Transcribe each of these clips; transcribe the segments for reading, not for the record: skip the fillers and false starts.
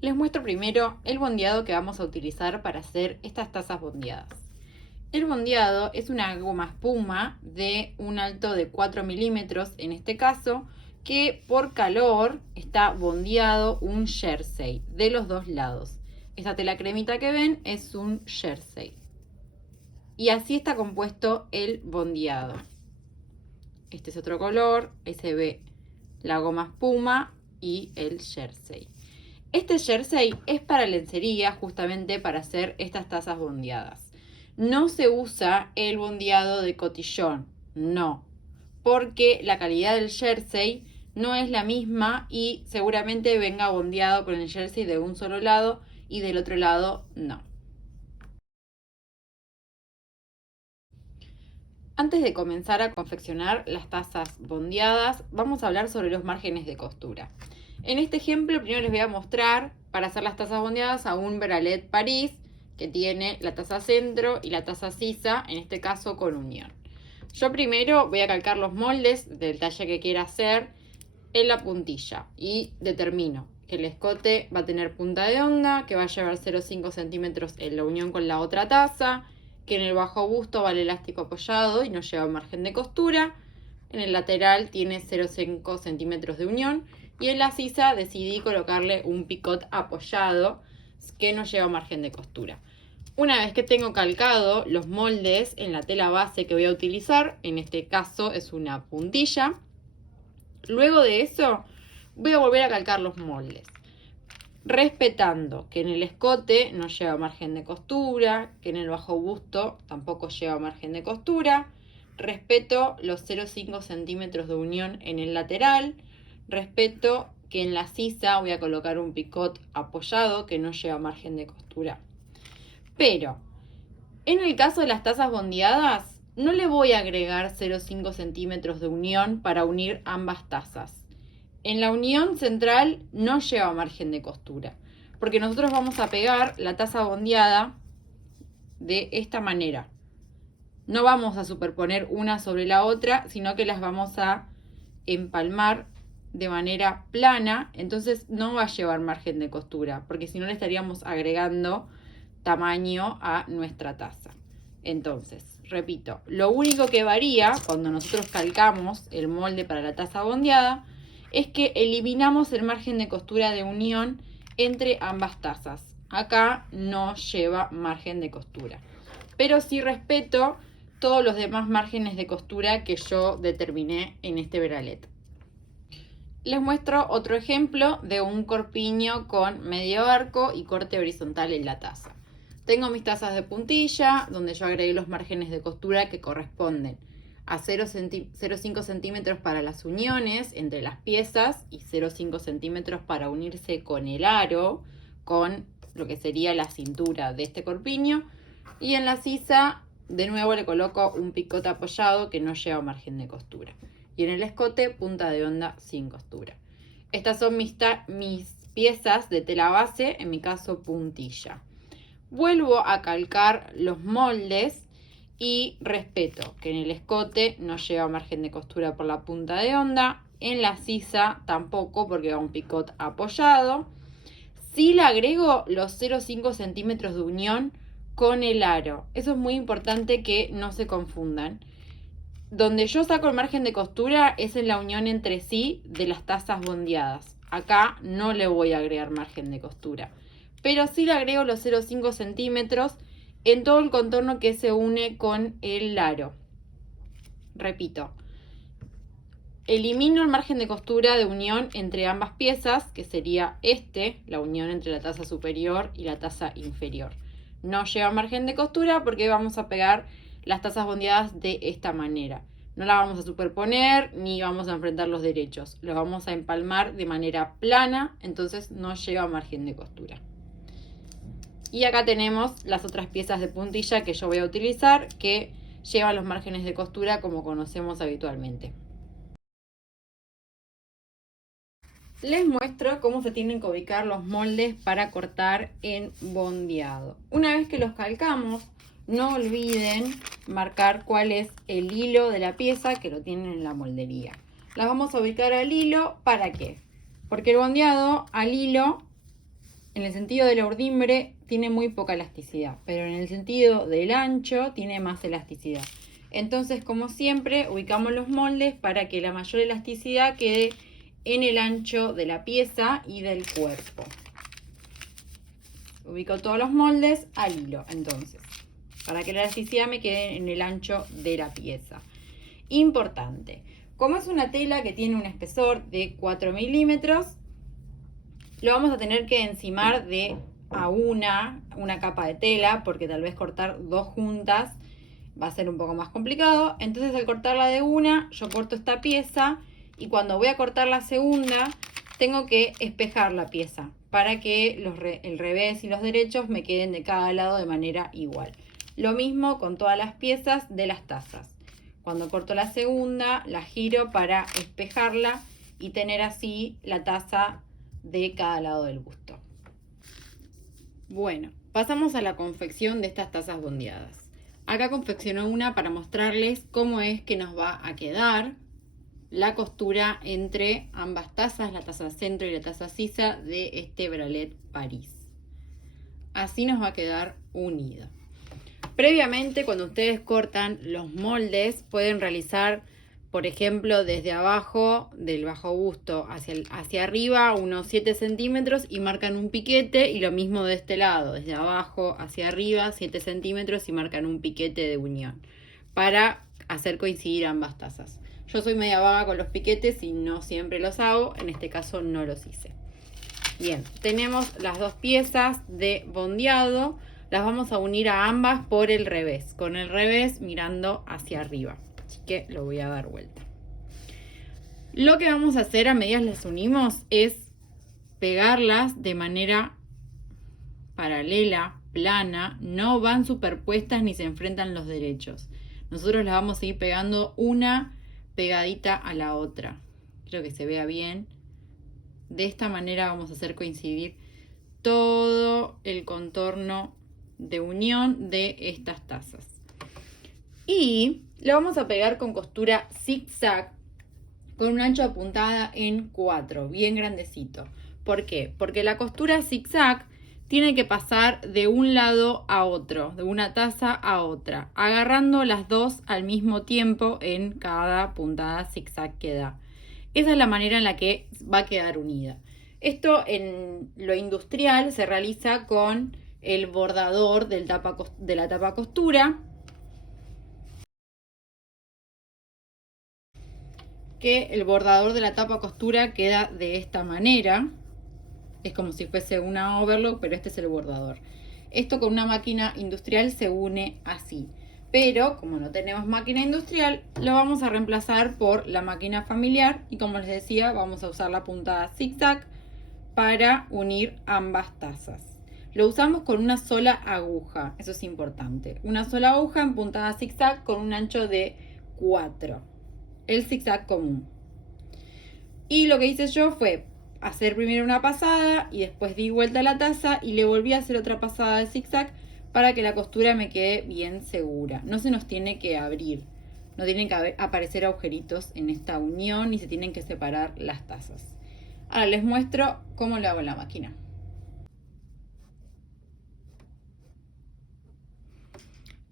Les muestro primero el bondeado que vamos a utilizar para hacer estas tazas bondeadas. El bondeado es una goma espuma de un alto de 4 milímetros, en este caso, que por calor está bondeado un jersey de los dos lados. Esta tela cremita que ven es un jersey. Y así está compuesto el bondeado. Este es otro color, ahí se ve la goma espuma y el jersey. Este jersey es para lencería, justamente para hacer estas tazas bondeadas. No se usa el bondeado de cotillón, no, porque la calidad del jersey no es la misma y seguramente venga bondeado con el jersey de un solo lado y del otro lado no. Antes de comenzar a confeccionar las tazas bondeadas, vamos a hablar sobre los márgenes de costura. En este ejemplo, primero les voy a mostrar para hacer las tazas bondeadas a un Bralet París que tiene la taza centro y la taza sisa, en este caso con unión. Yo primero voy a calcar los moldes del talle que quiera hacer en la puntilla y determino que el escote va a tener punta de onda, que va a llevar 0,5 centímetros en la unión con la otra taza, que en el bajo busto va el elástico apoyado y no lleva margen de costura. En el lateral tiene 0,5 centímetros de unión y en la sisa decidí colocarle un picot apoyado que no lleva margen de costura. Una vez que tengo calcado los moldes en la tela base que voy a utilizar, en este caso es una puntilla, luego de eso voy a volver a calcar los moldes, respetando que en el escote no lleva margen de costura, que en el bajo busto tampoco lleva margen de costura. Respeto los 0,5 centímetros de unión en el lateral. Respeto que en la sisa voy a colocar un picot apoyado que no lleva margen de costura. Pero en el caso de las tazas bondeadas, no le voy a agregar 0,5 centímetros de unión para unir ambas tazas. En la unión central no lleva margen de costura, porque nosotros vamos a pegar la taza bondeada de esta manera. No vamos a superponer una sobre la otra, sino que las vamos a empalmar de manera plana, entonces no va a llevar margen de costura, porque si no le estaríamos agregando tamaño a nuestra taza. Entonces, repito, lo único que varía cuando nosotros calcamos el molde para la taza bondeada es que eliminamos el margen de costura de unión entre ambas tazas. Acá no lleva margen de costura, pero sí respeto todos los demás márgenes de costura que yo determiné en este bralet. Les muestro otro ejemplo de un corpiño con medio arco y corte horizontal en la taza. Tengo mis tazas de puntilla, donde yo agregué los márgenes de costura que corresponden a 0,5 centímetros para las uniones entre las piezas y 0,5 centímetros para unirse con el aro, con lo que sería la cintura de este corpiño. Y en la sisa, de nuevo, le coloco un picote apoyado que no lleva margen de costura. Y en el escote, punta de onda sin costura. Estas son mis piezas de tela base, en mi caso puntilla. Vuelvo a calcar los moldes y respeto que en el escote no lleva margen de costura por la punta de onda. En la sisa tampoco, porque va un picot apoyado. Sí le agrego los 0,5 centímetros de unión con el aro. Eso es muy importante que no se confundan. Donde yo saco el margen de costura es en la unión entre sí de las tazas bondeadas. Acá no le voy a agregar margen de costura, pero sí le agrego los 0,5 centímetros en todo el contorno que se une con el aro. Repito, elimino el margen de costura de unión entre ambas piezas, que sería la unión entre la taza superior y la taza inferior. No lleva margen de costura porque vamos a pegar las tazas bondeadas de esta manera. No las vamos a superponer ni vamos a enfrentar los derechos. Los vamos a empalmar de manera plana, entonces no lleva margen de costura. Y acá tenemos las otras piezas de puntilla que yo voy a utilizar, que llevan los márgenes de costura como conocemos habitualmente. Les muestro cómo se tienen que ubicar los moldes para cortar en bondeado. Una vez que los calcamos, no olviden marcar cuál es el hilo de la pieza que lo tienen en la moldería. Las vamos a ubicar al hilo, ¿para qué? Porque el bondeado al hilo En el sentido de la urdimbre tiene muy poca elasticidad, pero en el sentido del ancho tiene más elasticidad. Entonces, como siempre, ubicamos los moldes para que la mayor elasticidad quede en el ancho de la pieza y del cuerpo. Ubico todos los moldes al hilo, entonces, para que la elasticidad me quede en el ancho de la pieza. Importante, como es una tela que tiene un espesor de 4 milímetros, lo vamos a tener que encimar de a una capa de tela, porque tal vez cortar dos juntas va a ser un poco más complicado. Entonces, al cortarla de una, yo corto esta pieza y cuando voy a cortar la segunda, tengo que espejar la pieza para que el revés y los derechos me queden de cada lado de manera igual. Lo mismo con todas las piezas de las tazas. Cuando corto la segunda, la giro para espejarla y tener así la taza de cada lado del busto. Bueno, pasamos a la confección de estas tazas bondeadas. Acá confecciono una para mostrarles cómo es que nos va a quedar la costura entre ambas tazas, la taza centro y la taza sisa de este Bralet París. Así nos va a quedar unido. Previamente, cuando ustedes cortan los moldes, pueden realizar, por ejemplo, desde abajo del bajo busto hacia arriba unos 7 centímetros y marcan un piquete, y lo mismo de este lado, desde abajo hacia arriba 7 centímetros y marcan un piquete de unión para hacer coincidir ambas tazas. Yo soy media vaga con los piquetes y no siempre los hago, en este caso no los hice. Bien, tenemos las dos piezas de bondeado. Las vamos a unir a ambas por el revés, con el revés mirando hacia arriba. Así que lo voy a dar vuelta. Lo que vamos a hacer a medida que las unimos es pegarlas de manera paralela, plana. No van superpuestas ni se enfrentan los derechos. Nosotros las vamos a ir pegando una pegadita a la otra. Quiero que se vea bien. De esta manera vamos a hacer coincidir todo el contorno de unión de estas tazas. Y lo vamos a pegar con costura zigzag con un ancho de puntada en 4, bien grandecito. ¿Por qué? Porque la costura zigzag tiene que pasar de un lado a otro, de una taza a otra, agarrando las dos al mismo tiempo en cada puntada zigzag que da. Esa es la manera en la que va a quedar unida. Esto en lo industrial se realiza con el bordador de la tapa costura, que el bordador de la tapa costura queda de esta manera. Es como si fuese una overlock, pero este es el bordador. Esto con una máquina industrial se une así. Pero como no tenemos máquina industrial, lo vamos a reemplazar por la máquina familiar. Y como les decía, vamos a usar la puntada zigzag para unir ambas tazas. Lo usamos con una sola aguja, eso es importante. Una sola aguja en puntada zigzag con un ancho de 4. El zigzag común. Y lo que hice yo fue hacer primero una pasada y después di vuelta a la taza y le volví a hacer otra pasada de zigzag para que la costura me quede bien segura. No se nos tiene que abrir, no tienen que aparecer agujeritos en esta unión ni se tienen que separar las tazas. Ahora les muestro cómo lo hago en la máquina.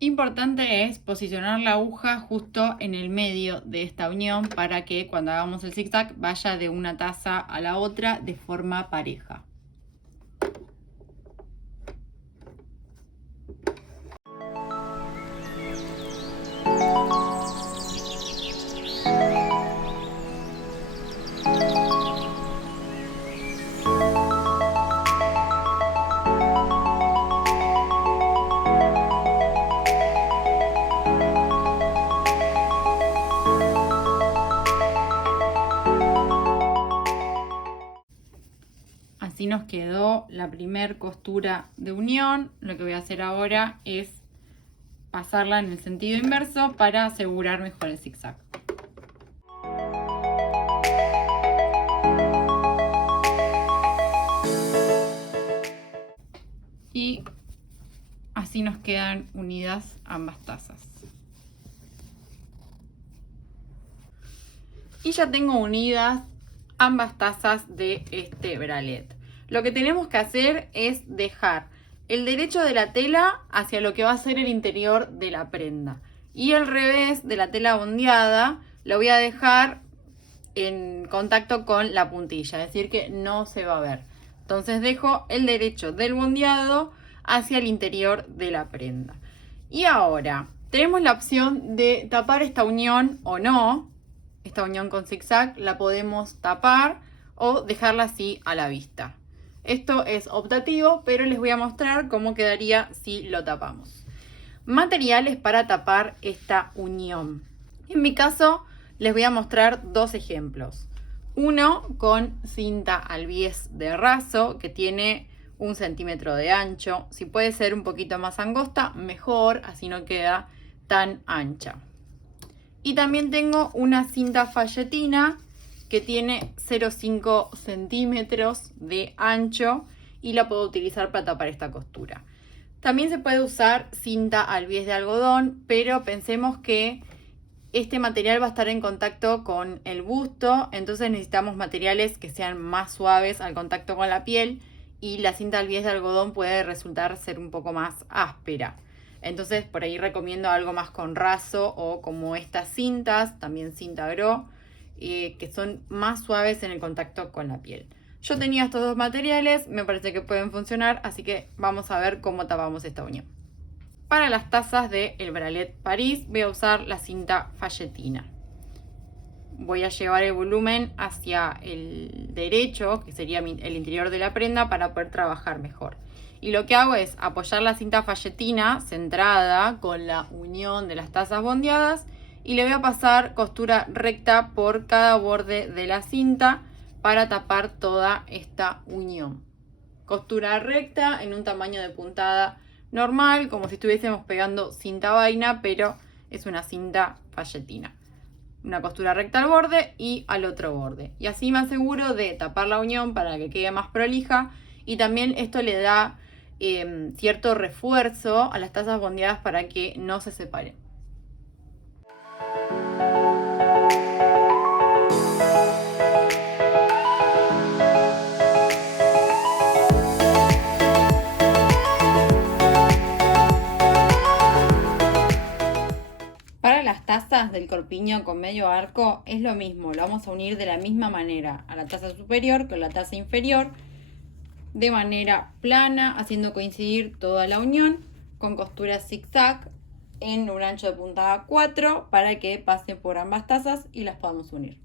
Importante es posicionar la aguja justo en el medio de esta unión para que cuando hagamos el zigzag vaya de una taza a la otra de forma pareja. Así nos quedó la primer costura de unión. Lo que voy a hacer ahora es pasarla en el sentido inverso para asegurar mejor el zigzag. Y así nos quedan unidas ambas tazas. Y ya tengo unidas ambas tazas de este bralet. lo que tenemos que hacer es dejar el derecho de la tela hacia lo que va a ser el interior de la prenda. Y el revés de la tela bondeada lo voy a dejar en contacto con la puntilla, es decir que no se va a ver. Entonces dejo el derecho del bondeado hacia el interior de la prenda. Y ahora tenemos la opción de tapar esta unión o no. Esta unión con zigzag la podemos tapar o dejarla así a la vista. Esto es optativo, pero les voy a mostrar cómo quedaría si lo tapamos. Materiales para tapar esta unión. En mi caso les voy a mostrar dos ejemplos. Uno con cinta albiés de raso que tiene 1 centímetro de ancho. Si puede ser un poquito más angosta, mejor, así no queda tan ancha. Y también tengo una cinta falletina que tiene 0,5 centímetros de ancho y la puedo utilizar para tapar esta costura. También se puede usar cinta albiés de algodón, pero pensemos que este material va a estar en contacto con el busto, entonces necesitamos materiales que sean más suaves al contacto con la piel y la cinta albiés de algodón puede resultar ser un poco más áspera. Entonces por ahí recomiendo algo más con raso o como estas cintas, también cinta gro, que son más suaves en el contacto con la piel. Yo tenía estos dos materiales, me parece que pueden funcionar, así que vamos a ver cómo tapamos esta unión. Para las tazas del Bralette Paris voy a usar la cinta falletina. Voy a llevar el volumen hacia el derecho, que sería el interior de la prenda, para poder trabajar mejor. Y lo que hago es apoyar la cinta falletina centrada con la unión de las tazas bondeadas y le voy a pasar costura recta por cada borde de la cinta para tapar toda esta unión. Costura recta en un tamaño de puntada normal, como si estuviésemos pegando cinta vaina, pero es una cinta falletina. Una costura recta al borde y al otro borde. Y así me aseguro de tapar la unión para que quede más prolija. Y también esto le da cierto refuerzo a las tazas bondeadas para que no se separen. Para las tazas del corpiño con medio arco es lo mismo, lo vamos a unir de la misma manera a la taza superior con la taza inferior de manera plana, haciendo coincidir toda la unión con costura zigzag en un ancho de puntada 4 para que pase por ambas tazas y las podamos unir.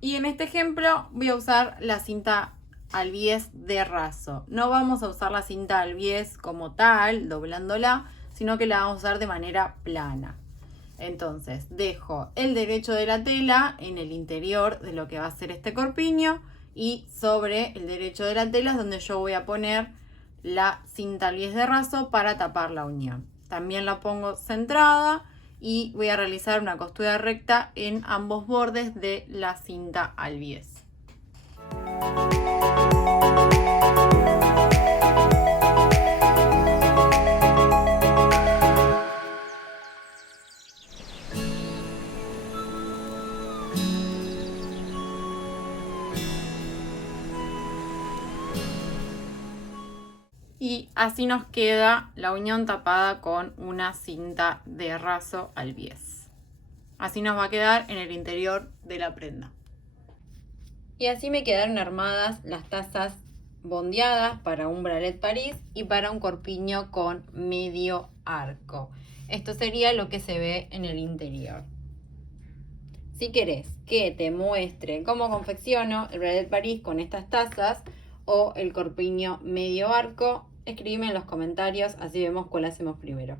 Y en este ejemplo voy a usar la cinta albiés de raso. No vamos a usar la cinta albiés como tal, doblándola, sino que la vamos a usar de manera plana. Entonces dejo el derecho de la tela en el interior de lo que va a ser este corpiño y sobre el derecho de la tela es donde yo voy a poner la cinta albiés de raso para tapar la unión. También la pongo centrada y voy a realizar una costura recta en ambos bordes de la cinta albiés. Y así nos queda la unión tapada con una cinta de raso albiés. Así nos va a quedar en el interior de la prenda. Y así me quedaron armadas las tazas bondeadas para un Bralette Paris y para un corpiño con medio arco. Esto sería lo que se ve en el interior. Si querés que te muestre cómo confecciono el Bralette Paris con estas tazas o el corpiño medio arco, escríbeme en los comentarios, así vemos cuál hacemos primero.